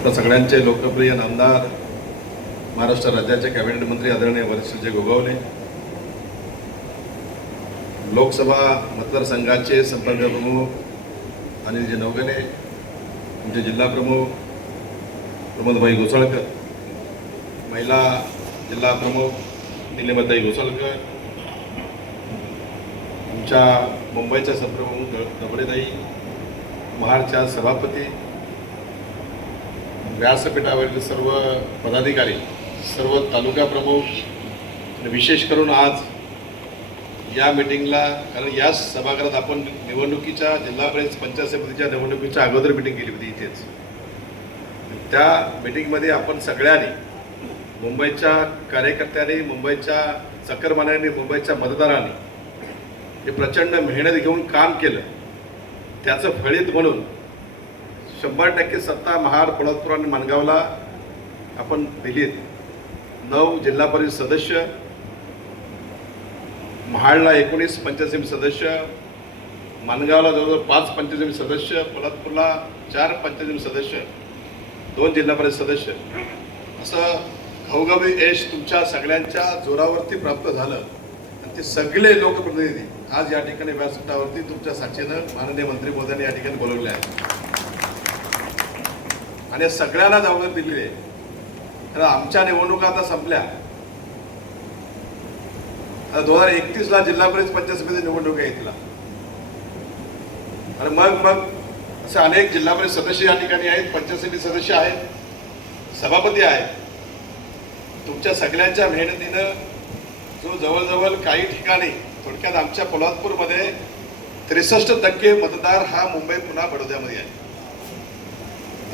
आपल्या सगळ्यांचे लोकप्रिय नामदार महाराष्ट्र राज्याचे कॅबिनेट मंत्री आदरणीय वरिष्ठजी गोगावले, लोकसभा मतदारसंघाचे संपर्क प्रमुख अनिलजी नवगणे, आमचे जिल्हा प्रमुख प्रमोदभाई घोसाळकर, महिला जिल्हा प्रमुख निलेमताई घोसाळकर, आमच्या मुंबईच्या संप्रमुख दबडेताई, महाडच्या सभापती, व्यासपीठावरील सर्व पदाधिकारी, सर्व तालुका प्रमुख, विशेष करून आज या मीटिंगला, कारण या सभागृहात आपण निवडणुकीच्या जिल्हा परिषद पंचायत समितीच्या निवडणुकीच्या अगोदर मीटिंग केली होती इथेच. त्या मीटिंगमध्ये आपण सगळ्यांनी, मुंबईच्या कार्यकर्त्यांनी, मुंबईच्या चक्करमान्यांनी, मुंबईच्या मतदारांनी हे प्रचंड मेहनत घेऊन काम केलं. त्याचं फलित म्हणून 100% सत्ता महाड, पोलादपूर आणि माणगावला आपण दिलीत. 9 जिल्हा परिषद सदस्य, महाडला 19 पंचायत समिती सदस्य, माणगावला जवळजवळ 5 पंचायत समिती सदस्य, पोलादपूरला 4 पंचायत समिती सदस्य, 2 जिल्हा परिषद सदस्य, असं घवघवी यश तुमच्या सगळ्यांच्या जोरावरती प्राप्त झालं. आणि ते सगळे लोकप्रतिनिधी आज या ठिकाणी व्यासपीठावरती तुमच्या साक्षीनं माननीय मंत्री महोदयांनी या ठिकाणी बोलवले आहे आणि सगळ्यांना जबाबदारी दिलेली आहे. कारण आमच्या निवडणुका आता संपल्या. आता 2031ला जिल्हा परिषद पंचायत समिती निवडणूक आहे तिला. आणि मग असे अनेक जिल्हा परिषद सदस्य या ठिकाणी आहेत, पंचायत समिती सदस्य आहेत, सभापती आहेत. तुमच्या सगळ्यांच्या मेहनतीनं जो जवळजवळ काही ठिकाणी, थोडक्यात आमच्या पोलादपूरमध्ये 63% मतदार हा मुंबई पुन्हा बडोद्यामध्ये आहे.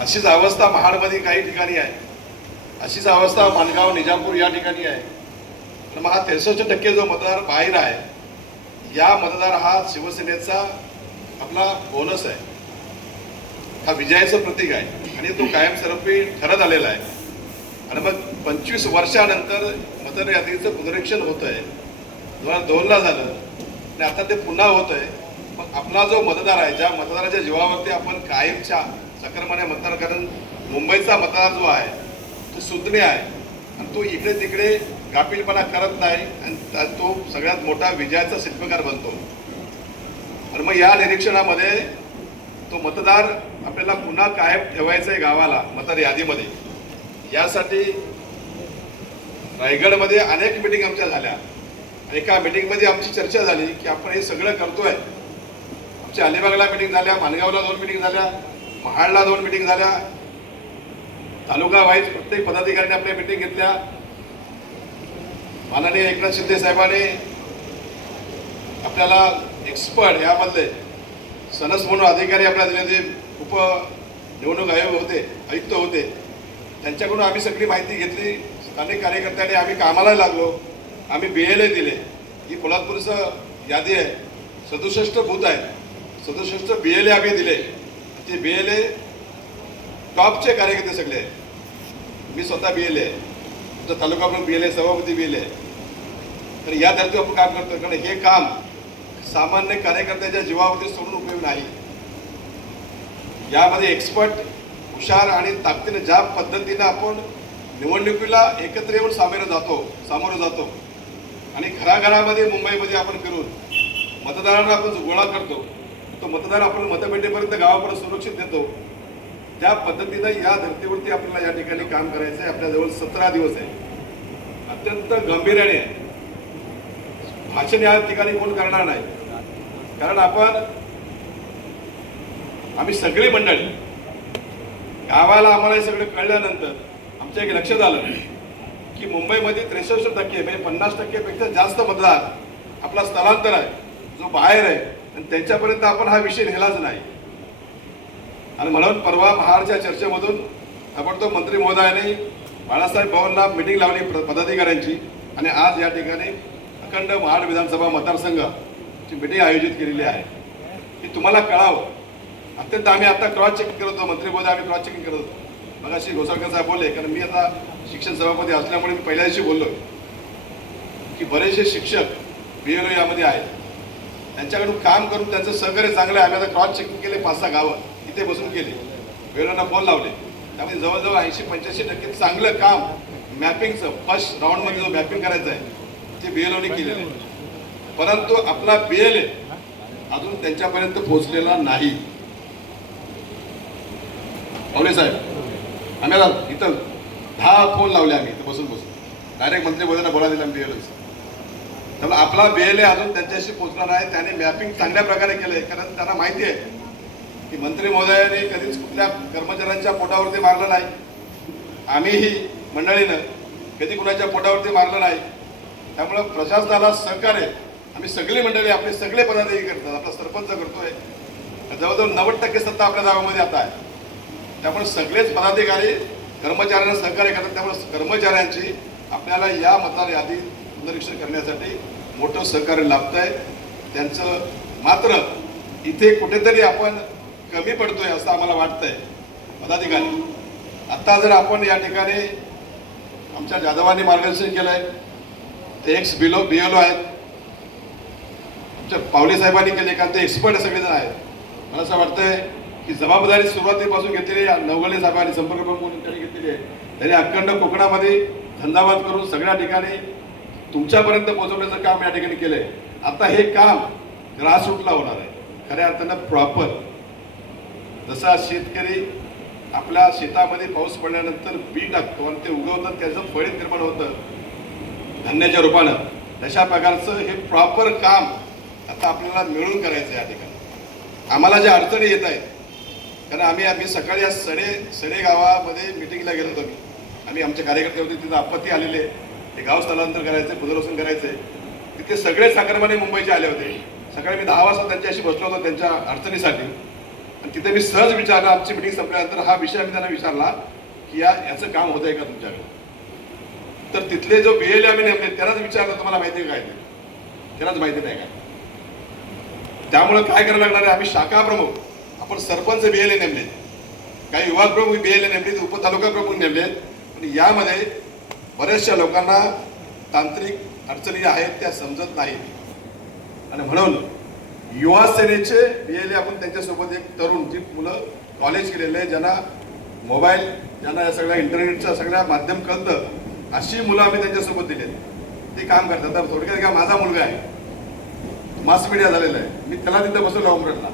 अशीच अवस्था महाडमध्ये काही ठिकाणी आहे, अशीच अवस्था माणगाव, निजामपूर या ठिकाणी आहे. तर मग हा 63% जो मतदार बाहेर आहे, या मतदार हा शिवसेनेचा आपला बोनस आहे, हा विजयाचं प्रतीक आहे आणि तो कायमस्वरूपी ठरत आलेला आहे. आणि मग 25 वर्षानंतर मतदार यादीचं पुनरीक्षण होत आहे. 2002ला झालं आणि आता ते पुन्हा होत आहे. मग आपला जो मतदार आहे, ज्या मतदाराच्या जीवावरती आपण कायमच्या चक्रमाने मतदार, कारण मुंबईचा मतदार जो आहे तो सुज्ञ आहे आणि तो इकडे तिकडे गाफीलपणा करत नाही आणि तो सगळ्यात मोठा विजयाचा शिल्पकार बनतो. आणि मग या निरीक्षणामध्ये तो मतदार आपल्याला पुन्हा कायम ठेवायचा आहे गावाला, मतदार यादीमध्ये. यासाठी रायगडमध्ये अनेक मिटिंग आमच्या झाल्या. एका मिटिंगमध्ये आमची चर्चा झाली की आपण हे सगळं करतोय. आमच्या अलिबागला मिटिंग झाल्या, माणगावला 2 मिटिंग झाल्या, महाडला 2 मिटिंग झाल्या, तालुका वाईज प्रत्येक पदाधिकाऱ्यांनी आपल्या मिटिंग घेतल्या. माननीय एकनाथ शिंदे साहेबांनी आपल्याला एक्सपर्ट यामधले सनस म्हणून अधिकारी आपल्याला दिले, जे उप निवडणूक आयोग होते, आयुक्त होते, त्यांच्याकडून आम्ही सगळी माहिती घेतली. स्थानिक कार्यकर्त्यांनी आम्ही कामाला लागलो. आम्ही BLA दिले. ही पोलादपूरचं यादी आहे, 67 बूथ आहे, 67 BLA आम्ही दिले. ते BLA टॉपचे कार्यकर्ते सगळे आहेत. मी स्वतः BLA आहे, तुमचा तालुका प्रमुख BLA, सभापती BLA आहे. तर या धर्तीवर आपण काम करतो. कारण हे काम सामान्य कार्यकर्त्याच्या जीवावरती सोडून उपयोग नाही. यामध्ये एक्सपर्ट, हुशार आणि ताकदीने ज्या पद्धतीनं आपण निवडणुकीला एकत्र येऊन सामोरं जातो आणि घराघरामध्ये मुंबईमध्ये आपण फिरून मतदारांना आपण गोळा करतो, तो मतदार आपण मतपेटीपर्यंत गावापर्यंत सुरक्षित देतो. त्या पद्धतीनं या धर्तीवरती आपल्याला या ठिकाणी काम करायचं आहे. आपल्याजवळ 17 दिवस आहे. अत्यंत गंभीर्याने भाषण या ठिकाणी कोण करणार नाही. कारण आम्ही सगळी मंडळी गावाला, आम्हाला हे सगळं कळल्यानंतर आमच्या एक लक्षात आलं की मुंबईमध्ये 63% म्हणजे 50% पेक्षा जास्त मतदार आपला स्थलांतर आहे, जो बाहेर आहे, आणि त्यांच्यापर्यंत आपण हा विषय नेलाच नाही. आणि म्हणून परवा महाडच्या चर्चेमधून ताबडतोब मंत्री महोदयाने बाळासाहेब भवनला मिटिंग लावली पदाधिकाऱ्यांची आणि आज या ठिकाणी अखंड महाड विधानसभा मतदारसंघाची मिटिंग आयोजित केलेली आहे की तुम्हाला कळावं. अत्यंत आम्ही आता क्रॉस चेकिंग करत होतो, मंत्री महोदय आम्ही क्रॉस चेकिंग करत होतो. मग अशी घोसाळकर साहेब बोलले, कारण मी आता शिक्षण सभापती असल्यामुळे मी पहिल्या दिवशी बोललो की बरेचसे शिक्षक BLO यामध्ये आहेत, त्यांच्याकडून काम करून त्यांचं सहकार्य चांगलं आहे. आम्ही आता क्रॉस चेकिंग केले, 5-6 गावं इथे बसून केले, BLOना फोन लावले. त्यामध्ये जवळजवळ 80-85% चांगलं काम मॅपिंगचं फर्स्ट राऊंडमध्ये जो मॅपिंग करायचं आहे ते BLOने केलेलं आहे. परंतु आपला BLA अजून त्यांच्यापर्यंत पोहोचलेला नाही. पावले साहेब आम्ही आता इथं 10 फोन लावले आम्ही इथं बसून डायरेक्ट मंत्री महोदयांना बोला दिला BLOचं. त्यामुळे आपला BLA अजून त्यांच्याशी पोहोचला नाही. त्याने मॅपिंग चांगल्या प्रकारे केलंय, कारण त्यांना माहिती आहे की मंत्री महोदयांनी कधीच कुठल्या कर्मचाऱ्यांच्या पोटावरती मारलं नाही. आम्हीही मंडळीनं कधी कुणाच्या पोटावरती मारलं नाही. त्यामुळं प्रशासनाला सहकार्य आम्ही सगळी मंडळी आपले सगळे पदाधिकारी करतात. आपला सरपंच करतोय, जवळजवळ 90% सत्ता आपल्या गावामध्ये आता आहे. त्यामुळे सगळेच पदाधिकारी कर्मचाऱ्यांना सहकार्य करतात. त्यामुळे कर्मचाऱ्यांची आपल्याला या मतदार यादी पुनरीक्षण करण्यासाठी मोठं सहकार्य लाभत आहे. त्यांचं मात्र इथे कुठेतरी आपण कमी पडतोय असं आम्हाला वाटतंय. पदाधिकारी आता जर आपण या ठिकाणी आमच्या जाधवांनी मार्गदर्शन केलं आहे, ते BLO आहेत, आमच्या पावले साहेबांनी केले, कारण ते एक्सपर्ट सगळेजण आहेत. मला असं वाटतंय की जबाबदारी सुरुवातीपासून घेतलेली नवगले साहेबांनी संपर्क प्रमुख म्हणून त्यांनी घेतलेली आहे. त्यांनी अखंड कोकणामध्ये धंदावाद करून सगळ्या ठिकाणी तुमच्यापर्यंत पोहोचवण्याचं काम या ठिकाणी केलंय. आता हे काम ग्रासरूटला होणार आहे खऱ्या अर्थानं प्रॉपर. जसा शेतकरी आपल्या शेतामध्ये पाऊस पडल्यानंतर बी टाकतो आणि ते उगवतं, त्याचं फळीत निर्माण होतं धान्याच्या रूपानं, तशा प्रकारचं हे प्रॉपर काम आता आपल्याला मिळून करायचं आहे. या ठिकाणी आम्हाला ज्या अडचणी येत आहेत, कारण आम्ही सकाळी या सडे गावामध्ये मिटिंगला गेलो होतो. आम्ही आमचे कार्यकर्ते होते, तिथं आपत्ती आलेले, ते गाव स्थलांतर करायचे, पुनर्वसन करायचे. तिथे सगळे साखरमाने मुंबईचे आले होते. सकाळी मी 10 वाजता त्यांच्याशी बसलो होतो त्यांच्या अडचणीसाठी. आणि तिथे मी सहज विचारलं, आमची मिटिंग संपल्यानंतर हा विषय आम्ही त्यांना विचारला की याचं काम होत आहे का तुमच्याकडे. तर तिथले जो BLA आम्ही नेमले त्यांनाच विचारलं, तुम्हाला माहिती आहे काय ते, त्यांनाच माहिती नाही काय. त्यामुळे काय करायला लागणार आहे, आम्ही शाखा प्रमुख, आपण सरपंच BLA नेमले, काही विभाग प्रमुख BLA नेमले, उपतालुका प्रमुख नेमले. आणि यामध्ये बऱ्याचशा लोकांना तांत्रिक अडचणी आहेत त्या समजत नाहीत. आणि म्हणून युवा सेनेचे BLA आपण त्यांच्यासोबत एक तरुण, जी मुलं कॉलेज केलेले, ज्यांना मोबाईल, ज्यांना या सगळ्या इंटरनेटचं सगळ्या माध्यम कळतं, अशी मुलं आम्ही त्यांच्यासोबत दिले. ते काम करतात. तर थोडक्यात का, माझा मुलगा आहे मास मीडिया झालेला आहे, मी त्याला तिथं बसवलं उमरटला,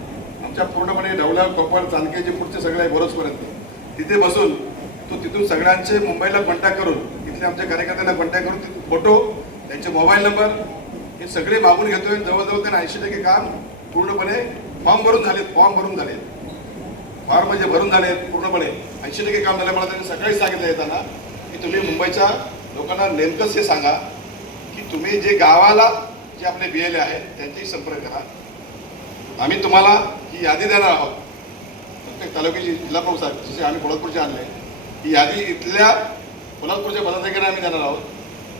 आमच्या पूर्णपणे ढवला कोकण चांदके जे पुढचे सगळे बोरसपर्यंत तिथे बसून तो तिथून सगळ्यांचे मुंबईला कॉन्टॅक्ट करून, तिथले आमच्या कार्यकर्त्यांना कॉन्टॅक्ट करून तिथून फोटो, त्यांचे मोबाईल नंबर हे सगळे मागून घेतोय. जवळजवळ त्यांना 80% काम पूर्णपणे फॉर्म भरून झाले पूर्णपणे 80% काम झालं. मला त्यांनी सकाळी सांगितलं येताना की तुम्ही मुंबईच्या लोकांना नेमकंच हे सांगा की तुम्ही जे गावाला जे आपले BLA आहेत त्यांच्याशी संपर्क करा. आम्ही तुम्हाला ही यादी देणार आहोत. प्रत्येक तालुक्याची जिल्हा प्रमुख साहेब, जसे आम्ही पोलादपूरचे आणले, ही यादी इथल्या पोलादपूरच्या पदाधिकाऱ्यांना आम्ही देणार आहोत.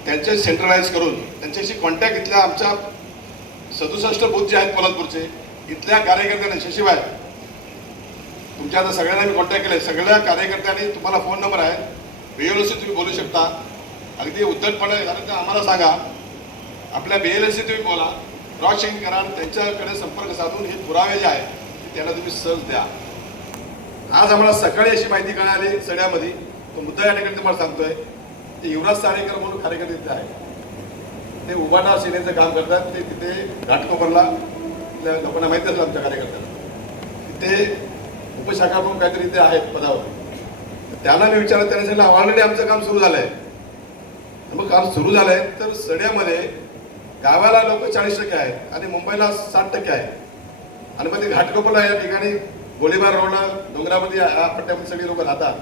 त्यांचे सेंट्रलाइज करून त्यांच्याशी कॉन्टॅक्ट इथल्या आमच्या 67 बूथ जे आहेत पोलादपूरचे, इथल्या कार्यकर्त्यांना, शशिबाई तुमच्या आता सगळ्यांना मी कॉन्टॅक्ट केले, सगळ्या कार्यकर्त्यांनी तुम्हाला फोन नंबर आहे, BLOशी तुम्ही बोलू शकता. अगदी उद्धटपणे झालं तर आम्हाला सांगा, आपल्या BLOशी तुम्ही बोला, क्रॉस चेकिंग करा आणि त्यांच्याकडे संपर्क साधून हे पुरावे जे आहेत ते त्यांना तुम्ही सहज द्या. आज आम्हाला सकाळी अशी माहिती कळाली सड्यामध्ये, तो मुद्दा या ठिकाणी तुम्हाला सांगतोय. ते युवराज साडेकर म्हणून कार्यकर्ते तिथे आहेत, ते उबाटा सेनेचं काम करतात. ते तिथे घाटकोपरला, लोकांना माहिती असेल आमच्या कार्यकर्त्यांना, तिथे उपशाखा म्हणून काहीतरी ते आहेत पदावर. त्यांना मी विचारलं, त्यांनी सांगितलं ऑलरेडी आमचं काम सुरू झालंय. मग काम सुरू झालंय तर सड्यामध्ये गावाला लोक 40% आहेत आणि मुंबईला 60% आहेत. आणि मग ते घाटकोपरला या ठिकाणी गोळीबार रोडला डोंगरामध्ये या पट्ट्यामध्ये सगळी लोक राहतात.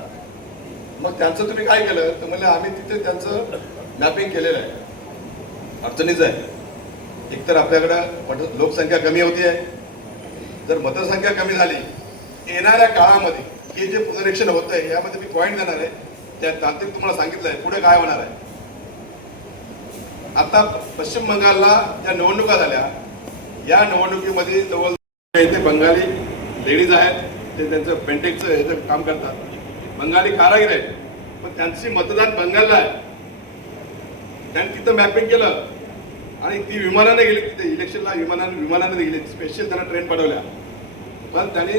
मग त्यांचं तुम्ही काय केलं तर म्हणलं आम्ही तिथे त्यांचं मॅपिंग केलेलं आहे. अडचणीचं आहे. एकतर आपल्याकडं लोकसंख्या कमी होती आहे, जर मतसंख्या कमी झाली, येणाऱ्या काळामध्ये हे जे पुनरीक्षण होत आहे यामध्ये मी पॉईंट देणार आहे, त्या तांत्रिक तुम्हाला सांगितलं आहे पुढे काय होणार आहे. आता पश्चिम बंगालला ज्या निवडणुका झाल्या, या निवडणुकीमध्ये जवळ इथे बंगाली लेडीज आहेत, ते त्यांचं पेंटेक्सचं ह्याचं काम करतात, बंगाली कारागीर आहेत, पण त्यांची मतदान बंगालला आहे. त्यांनी तिथं मॅपिंग केलं आणि ती विमानाने गेली, तिथे इलेक्शनला विमानाने गेली, स्पेशल त्यांना ट्रेन पाठवल्या. पण त्याने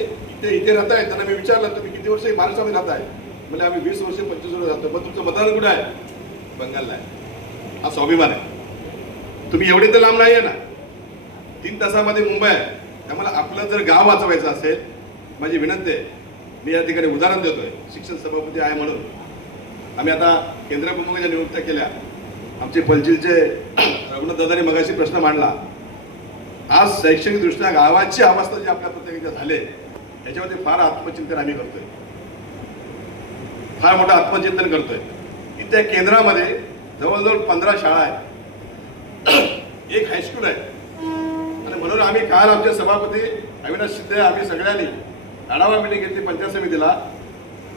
ते इथे राहत आहेत, त्यांना मी विचारलं तुम्ही किती वर्ष महाराष्ट्रामध्ये राहत आहे, म्हणजे आम्ही 20 वर्ष 25 वर्ष जातो, पण तुमचं मतदान कुठे आहे? बंगालला आहे. हा स्वाभिमान आहे. तुम्ही एवढे तर लांब नाही आहे ना, 3 तासामध्ये मुंबई आहे. त्यामुळे आपलं जर गाव वाचवायचं असेल, माझी विनंती आहे, मी या ठिकाणी उदाहरण देतोय, शिक्षण सभापती आहे म्हणून आम्ही आता केंद्र प्रमुखाच्या नियुक्त्या केल्या. आमचे पलचिलचे रघुनाथ दादांनी मगाशी प्रश्न मांडला. आज शैक्षणिक दृष्ट्या गावाची अवस्था जी आपल्या प्रत्येकाच्या झाले, याच्यामध्ये फार आत्मचिंतन आम्ही करतोय, फार मोठं आत्मचिंतन करतोय. इथे केंद्रामध्ये जवळजवळ 15 शाळा आहेत, एक हायस्कूल आहे. आणि म्हणून आम्ही काल आमचे सभापती अविनाश शिंदे आम्ही सगळ्यांनी आढावा मीटिंग घेतली पंचायत समितीला.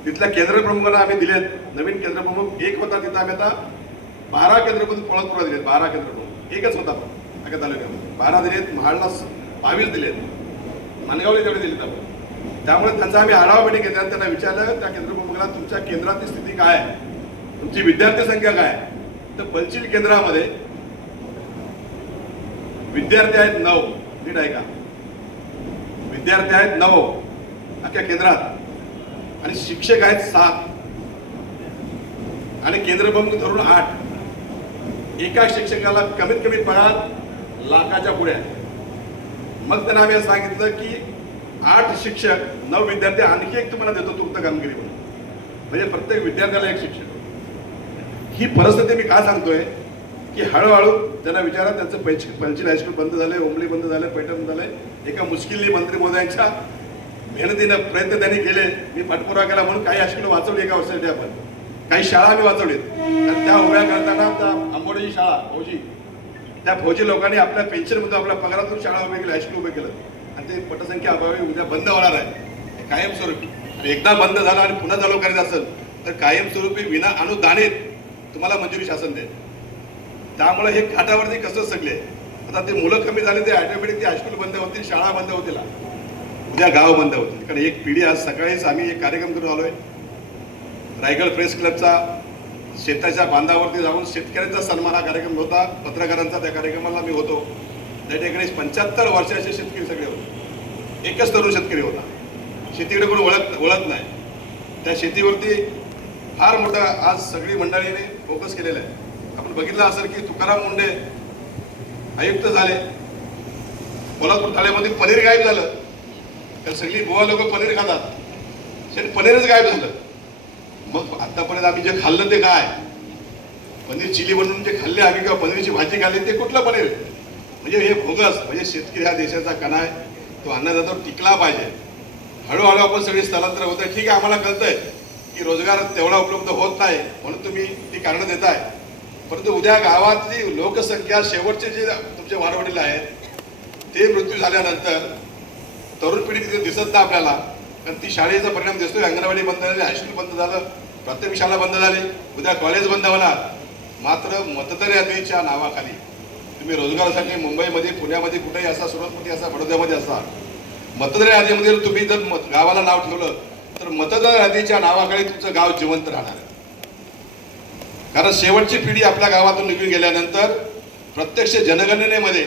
तिथल्या केंद्र प्रमुखांना आम्ही दिलेत. नवीन केंद्र प्रमुख एक होता, तिथं आम्ही आता 12 केंद्र प्रमुख पळतपुरा दिलेत. 12 केंद्र प्रमुख एकच होता, पण एका तालुक्यामध्ये 12 दिलेत. महाडला 22 दिलेत, माणगावला तेवढे दिलेत आपण. त्यामुळे त्यांचा आम्ही आढावा मीटिंग घेतला. त्यांना विचारलं त्या केंद्र प्रमुखाला, तुमच्या केंद्राची स्थिती काय आहे, तुमची विद्यार्थी संख्या काय आहे? तर पलचिल केंद्रामध्ये विद्यार्थी आहेत 9. नीट आहे का? विद्यार्थी आहेत 9 अख्ख्या केंद्रात, आणि शिक्षक आहेत 7, आणि केंद्र प्रमुख धरून 8. एका शिक्षकाला कमीत कमी पगार लाखाच्या पुढे आहे. मग त्यांना आम्ही सांगितलं की 8 शिक्षक 9 विद्यार्थी, आणखी एक तुम्हाला देतो तुर्त कामगिरी म्हणून, म्हणजे प्रत्येक विद्यार्थ्याला एक शिक्षक. ही परिस्थिती मी का सांगतोय की हळूहळू त्यांना विचारा, त्यांचं पलचिल हायस्कूल बंद झालंय, ओंबली बंद झालंय, पैठण झालंय. एका मुश्किलने मंत्री महोदयांच्या मेहनतीनं प्रयत्न त्यांनी केले. मी पाठपुरावा केला म्हणून काही हायस्कूल वाचवली एका वर्षासाठी. आपण काही शाळा आम्ही वाचवलीत. आणि त्या उभ्या करताना त्या आंबोडीची शाळा फौजी, त्या फौजी लोकांनी आपल्या पेन्शनमधून आपल्या पगारातून शाळा उभे केली, हायस्कूल उभे केलं. आणि ते पटसंख्या अभावी उद्या बंद होणार आहे कायमस्वरूपी. आणि एकदा बंद झालं आणि पुन्हा चालू करायचं असेल तर कायमस्वरूपी विना अनुदानित तुम्हाला मंजुरी शासन देईल. त्यामुळे हे काठावरती कसं सगळे आता ते मुलं कमी झाले, ते ऑटोमॅटिक ते हायस्कूल बंद होतील, शाळा बंद होतील, उद्या गाव बंद होतील. कारण एक पिढी, आज सकाळीच आम्ही एक कार्यक्रम करून आलोय. रायगड प्रेस क्लबचा शेताच्या बांधावरती जाऊन शेतकऱ्यांचा सन्मान हा कार्यक्रम होता, पत्रकारांचा. त्या कार्यक्रमाला मी होतो. त्या ठिकाणी 75 वर्षाचे शेतकरी सगळे होते. एकच तरुण शेतकरी होता. शेतीकडे कोण ओळख नाही. त्या शेतीवरती फार मोठा आज सगळी मंडळीने फोकस केलेला आहे. आपण बघितलं असेल की तुकाराम मुंडे आयुक्त झाले, कोल्हापूर थाळ्यामध्ये पनीर गायब झालं. तर सगळी गोवा लोक पनीर खातात, पनीरच गायब झालं. मग आतापर्यंत आम्ही जे खाल्लं ते काय? पनीर चिली बनवून जे खाल्ले आम्ही, किंवा पनीरची भाजी खाल्ली, ते कुठलं पनीर? म्हणजे हे बोगस. म्हणजे शेतकरी हा देशाचा कणा आहे, तो अन्नदात्यावर टिकला पाहिजे. हळूहळू आपण सगळी स्थलांतर होत आहे. ठीक आहे, आम्हाला कळतंय की रोजगार तेवढा उपलब्ध होत नाही म्हणून तुम्ही ती कारणं देताय. परंतु उद्या गावातली लोकसंख्या, शेवटचे जे तुमचे वाडवडील आहेत, ते मृत्यू झाल्यानंतर तरुण पिढी तिथे दिसत नाही आपल्याला. कारण ती शाळेचा परिणाम दिसतोय. अंगणवाडी बंद झाली, हायस्कूल बंद झालं, प्राथमिक शाळा बंद झाली, उद्या कॉलेज बंद होणार. मात्र मतदार यादीच्या नावाखाली तुम्ही रोजगारासाठी मुंबईमध्ये, पुण्यामध्ये, कुठेही असा, सुरतमध्ये असा, बडोद्यामध्ये असा, मतदार यादीमध्ये तुम्ही जर गावाला नाव ठेवलं तर मतदार यादीच्या नावाखाली तुमचं गाव जिवंत राहणार आहे. कारण शेवटची पिढी आपल्या गावातून निघून गेल्यानंतर प्रत्यक्ष जनगणनेमध्ये,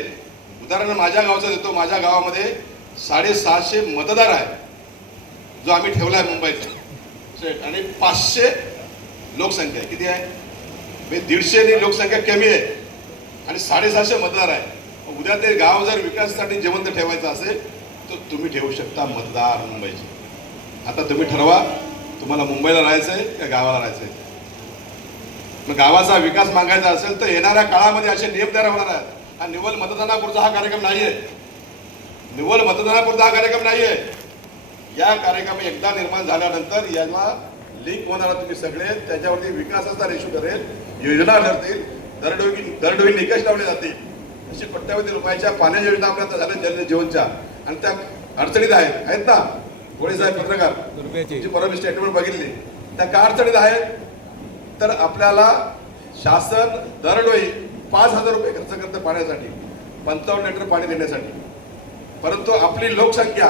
उदाहरण माझ्या गावचं देतो, माझ्या गावामध्ये 750 मतदार आहे जो आम्ही ठेवला आहे मुंबईचा, आणि 500 लोकसंख्या आहे. किती आहे? 150 लोकसंख्या कमी आहे आणि 750 मतदार आहे. उद्या ते गाव जर विकासासाठी जिवंत ठेवायचं असेल तर तुम्ही ठेवू शकता मतदार मुंबईचे. आता तुम्ही ठरवा, तुम्हाला मुंबईला राहायचंय का गावाला राहायचंय. मग गावाचा विकास मागायचा असेल तर येणाऱ्या काळामध्ये असे नियम तयार होणार आहेत. हा निव्वळ मतदानापुरता हा कार्यक्रम नाहीये, निव्वळ मतदानापुरता हा कार्यक्रम नाहीये. या कार्यक्रम एकदा निर्माण झाल्यानंतर याला लिंक होणार तुम्ही सगळे, त्याच्यावरती विकासाचा रेशो ठरेल, योजना ठरतील, दरडोई निकष लावले जातील. अशी कोट्यावधी रुपयाच्या पाण्याच्या योजना आपल्या झाल्या जल जीवनच्या, आणि त्या अडचणीत आहेत ना. गोळे साहेब पत्रकार तुमची परवा स्टेटमेंट बघितली, त्या का अडचणीत आहेत? तर आपल्याला शासन दरडोई 5,000 रुपये खर्च करतं पाण्यासाठी, 55 लिटर पाणी देण्यासाठी. परंतु आपली लोकसंख्या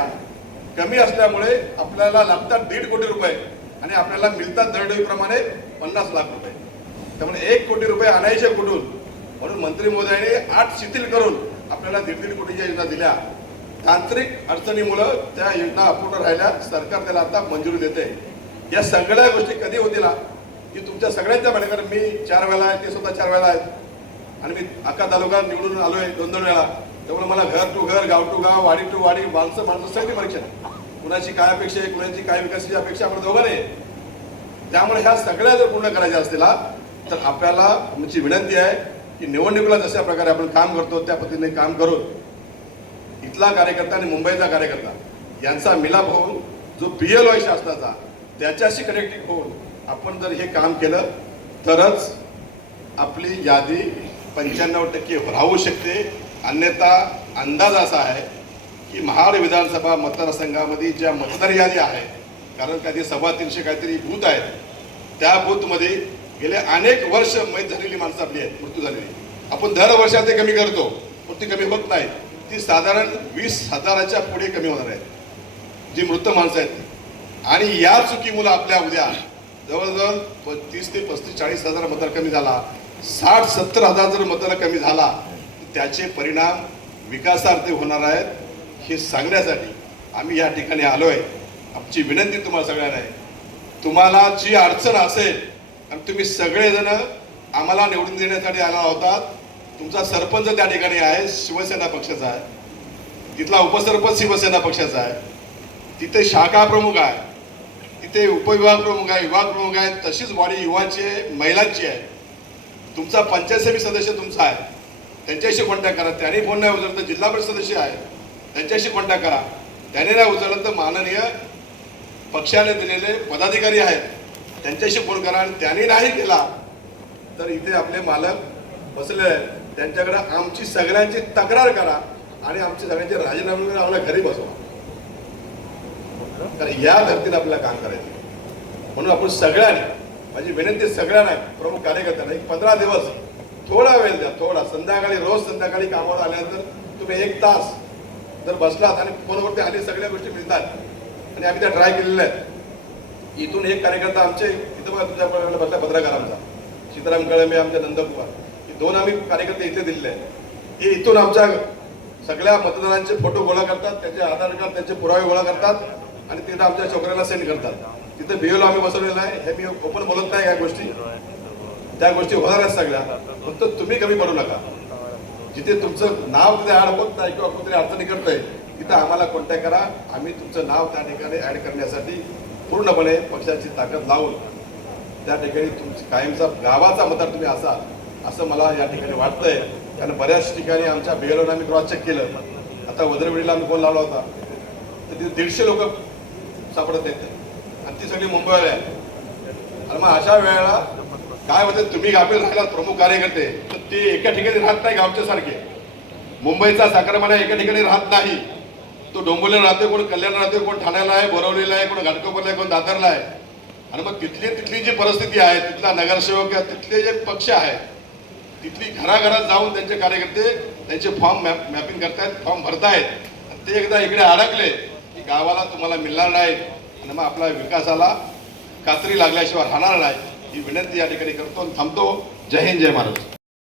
कमी असल्यामुळे आपल्याला लागतात 1.5 कोटी रुपये, आणि आपल्याला मिळतात दरडोईप्रमाणे 50 लाख रुपये. त्यामुळे 1 कोटी रुपये आणायचे कुठून? म्हणून मंत्री महोदयांनी 8 शिथिल करून आपल्याला 1.5 कोटीच्या योजना दिल्या. तांत्रिक अडचणीमुळे त्या योजना अपूर्ण राहिल्या. सरकार त्याला आता मंजुरी देते. या सगळ्या गोष्टी कधी होतील की तुमच्या सगळ्यांच्या भाडेकर मी 4 वेळा आहे, ते सुद्धा 4 वेळा आहेत आणि मी अख्खा तालुका निवडून आलोय 2-2 वेळा. त्यामुळे मला घर टू घर, गाव टू गाव, वाडी टू वाडी, माणसं सगळी परीक्षा आहे. कुणाची काय अपेक्षा आहे, कुणाची काय विकासाची अपेक्षा आपण दोघं नाही. त्यामुळे ह्या सगळ्या जर पूर्ण करायच्या असतील तर आपल्याला आमची विनंती आहे की निवडणुकीला जशा प्रकारे आपण काम करतो त्या पद्धतीने काम करून इथला कार्यकर्ता आणि मुंबईचा कार्यकर्ता यांचा मिलाप होऊन जो PLO आहे शासनाचा त्याच्याशी कनेक्टिंग होऊन आपण जर हे काम केलं तरच आपली यादी 95% राहू शकते. अन्यथा अंदाज असा आहे की महाड विधानसभा मतदारसंघामध्ये ज्या मतदार यादी आहे, कारण कधी 350 काहीतरी बूथ आहेत, त्या बूथमध्ये गेले अनेक वर्ष मैत झालेली माणसं आपली आहेत, मृत्यू झालेली. आपण दर वर्षात ते कमी करतो पण ती कमी होत नाही. ती साधारण 20,000च्या पुढे कमी होणार आहेत जी मृत माणसं आहेत. आणि या चुकीमुळे आपल्या उद्या जवळजवळ 30 ते 35-40 हजार मतदार कमी झाला, 60-70 हजार जर मतदार कमी झाला त्याचे परिणाम विकासार्थी होणार आहेत हे सांगण्यासाठी आम्ही या ठिकाणी आलोय. आमची विनंती तुम्हाला सगळ्यांना आहे, तुम्हाला जी अडचण असेल आणि तुम्ही सगळेजण आम्हाला निवडून देण्यासाठी आला होतात. तुमचा सरपंच त्या ठिकाणी आहे, शिवसेना पक्षाचा आहे, तिथला उपसरपंच शिवसेना पक्षाचा आहे, तिथे शाखा प्रमुख आहे, तिथे उपविभाग प्रमुख आहे, विभाग प्रमुख आहे, तशीच वाडी युवाची आहे, महिलांची आहे. तुमचा पंचायत समिती सदस्य तुमचा आहे, त्यांच्याशी कॉन्टॅक्ट करा. त्यांनी फोन नाही उचललं तर जिल्हा परिषद सदस्य आहे, त्यांच्याशी कॉन्टॅक्ट करा. त्याने नाही उचललं तर माननीय पक्षाने दिलेले पदाधिकारी आहेत, त्यांच्याशी फोन करा. आणि त्यांनी नाही केला तर इथे आपले मालक बसले आहेत, त्यांच्याकडे आमची सगळ्यांची तक्रार करा आणि आमचे सगळ्यांचे राजीनामे करून आम्हाला घरी बसवा. तर या धर्तीने आपल्याला काम करायचं. म्हणून आपण सगळ्यांनी, माझी विनंती सगळ्यांना, प्रमुख कार्यकर्त्यांना, एक 15 दिवस थोडा वेळ द्या. थोडा संध्याकाळी, रोज संध्याकाळी कामावर आल्यानंतर तुम्ही 1 तास जर बसलात आणि फोनवरती आली सगळ्या गोष्टी मिळतात. आणि आम्ही त्या ट्राय केलेल्या आहेत. इथून एक कार्यकर्ता आमचे इथं बघा तुमच्याकडे बसला पत्रकार आमचा सीताराम कळंबे, आमच्या नंदकुमार, हे 2 आम्ही कार्यकर्ते इथे दिलेले आहेत. हे इथून आमच्या सगळ्या मतदारांचे फोटो गोळा करतात, त्यांचे आधार कार्ड, त्यांचे पुरावे गोळा करतात आणि तिथं आमच्या छोकऱ्याला सेंड करतात. तिथं BLO आम्ही बसवलेला आहे. हे मी ओपन बोलत नाही, या गोष्टी त्या गोष्टी होणार आहेत सगळ्या. फक्त तुम्ही कमी पडू नका. जिथे तुमचं नाव तिथे ऍड होत नाही किंवा कुठे अडचणी करतंय तिथं आम्हाला कॉन्टॅक्ट करा. आम्ही तुमचं नाव त्या ठिकाणी ऍड करण्यासाठी पूर्णपणे पक्षाची ताकद लावून त्या ठिकाणी तुमची कायमचा गावाचा मतदार तुम्ही असाल असं मला या ठिकाणी वाटतंय. कारण बऱ्याच ठिकाणी आमच्या BLOने आम्ही क्रॉस चेक केलं. आता वज्रवेळीला आम्ही फोन लावला होता तर तिथे 150 लोक सापडत आहेत आणि ती सगळी मुंबईला आहे. आणि मग अशा वेळेला काय होतं, तुम्ही गाफील राहिला प्रमुख कार्यकर्ते तर ते एका ठिकाणी राहत नाही. गावच्या सारखे मुंबईचा साखरमाला एका ठिकाणी राहत नाही. तो डोंबिवलीला राहतो, कोण कल्याण राहतो, कोण ठाण्याला आहे, बोरवलीला आहे, कोण घाटकोपरला आहे, कोण दादरला आहे. आणि मग तिथली जी परिस्थिती आहे, तिथला नगरसेवक, तिथले जे पक्ष आहेत, तिथली घराघरात जाऊन त्यांचे कार्यकर्ते त्यांचे फॉर्म मॅपिंग करतायत, फॉर्म भरतायत. ते एकदा इकडे अडकले की गावाला तुम्हाला मिळणार नाही आणि मग आपल्या विकासाला कात्री लागल्याशिवाय राहणार नाही. ही विनंती या ठिकाणी करतो आणि थांबतो. जय हिंद, जय महाराष्ट्र.